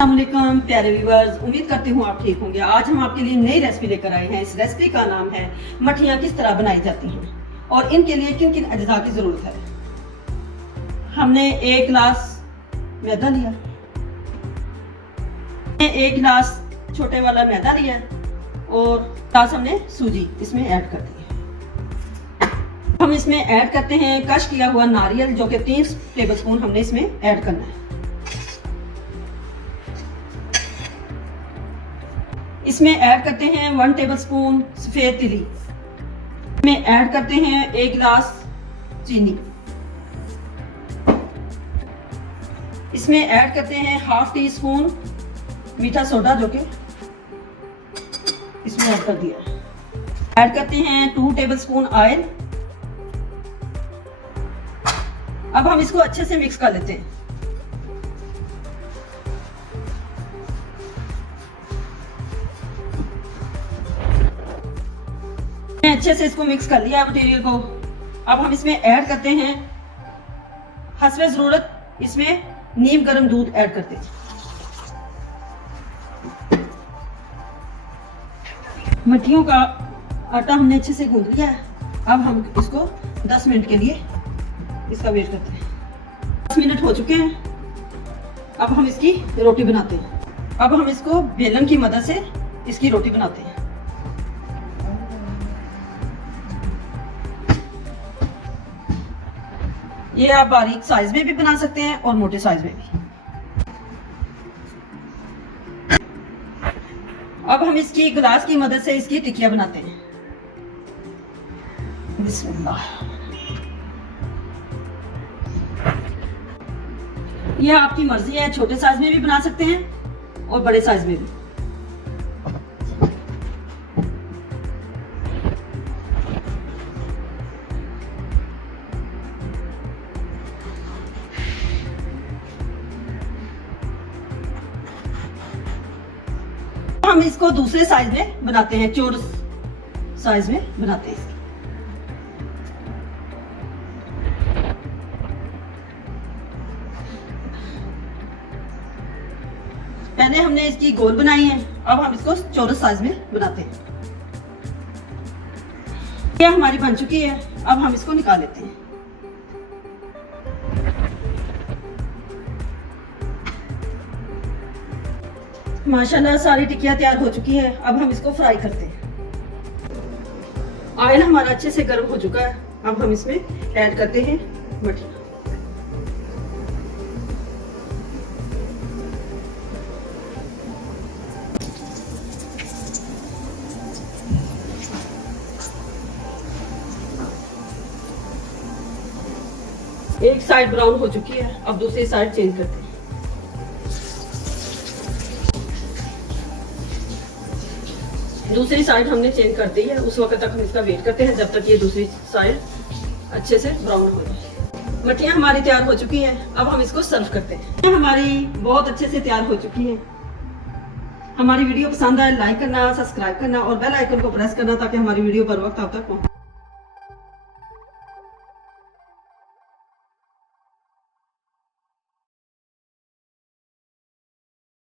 अस्सलामुअलैकुम प्यारे व्यूअर्स, उम्मीद करती हूँ आप ठीक होंगे। आज हम आपके लिए नई रेसिपी लेकर आए हैं। इस रेसिपी का नाम है मठियाँ किस तरह बनाई जाती हैं और इनके लिए किन किन अज्जा की जरूरत है। हमने 1 गिलास मैदा लिया, 1 गिलास छोटे वाला मैदा लिया और गिलास हमने सूजी इसमें ऐड कर दी है। हम इसमें ऐड करते हैं क्रश किया हुआ नारियल, जो कि 3 टेबलस्पून हमने इसमें ऐड करना है। इसमें ऐड करते हैं 1 टेबलस्पून सफेद तिली। इसमें ऐड करते हैं 1 गिलास चीनी। इसमें ऐड करते हैं ½ टी स्पून मीठा सोडा, जो कि इसमें ऐड कर दिया। ऐड करते हैं 2 टेबलस्पून ऑयल। अब हम इसको अच्छे से मिक्स कर लेते हैं। अच्छे से इसको मिक्स कर लिया मटेरियल को। अब हम इसमें ऐड करते हैं हस्बे जरूरत, इसमें नीम गर्म दूध ऐड करते हैं। मट्ठियों का आटा हमने अच्छे से गूंथ लिया है। अब हम इसको 10 मिनट के लिए इसका वेट करते हैं। 10 मिनट हो चुके हैं। अब हम इसकी रोटी बनाते हैं। अब हम इसको बेलन की मदद से इसकी रोटी बनाते हैं। ये आप बारीक साइज में भी बना सकते हैं और मोटे साइज में भी। अब हम इसकी गिलास की मदद से इसकी टिकिया बनाते हैं। बिस्मिल्लाह। यह आपकी मर्जी है, छोटे साइज में भी बना सकते हैं और बड़े साइज में भी। हम इसको दूसरे साइज में बनाते हैं, चौरस साइज में बनाते हैं। पहले हमने इसकी गोल बनाई है, अब हम इसको चौरस साइज में बनाते हैं। ये हमारी बन चुकी है। अब हम इसको निकाल लेते हैं। माशाल्लाह सारी टिकिया तैयार हो चुकी है। अब हम इसको फ्राई करते हैं। ऑयल हमारा अच्छे से गर्म हो चुका है। अब हम इसमें ऐड करते हैं मठिया। एक साइड ब्राउन हो चुकी है, अब दूसरी साइड चेंज करते हैं। दूसरी साइड हमने चेंज कर दी है। उस वक्त तक हम इसका वेट करते हैं जब तक ये दूसरी साइड अच्छे से ब्राउन हो जाए। मठियाँ हमारी तैयार हो चुकी हैं। अब हम इसको सर्व करते हैं। हमारी बहुत अच्छे से तैयार हो चुकी है। हमारी वीडियो पसंद आए लाइक करना, सब्सक्राइब करना और बेल आइकन को प्रेस करना, ताकि हमारी वीडियो बर वक्त आप तक पहुंचे।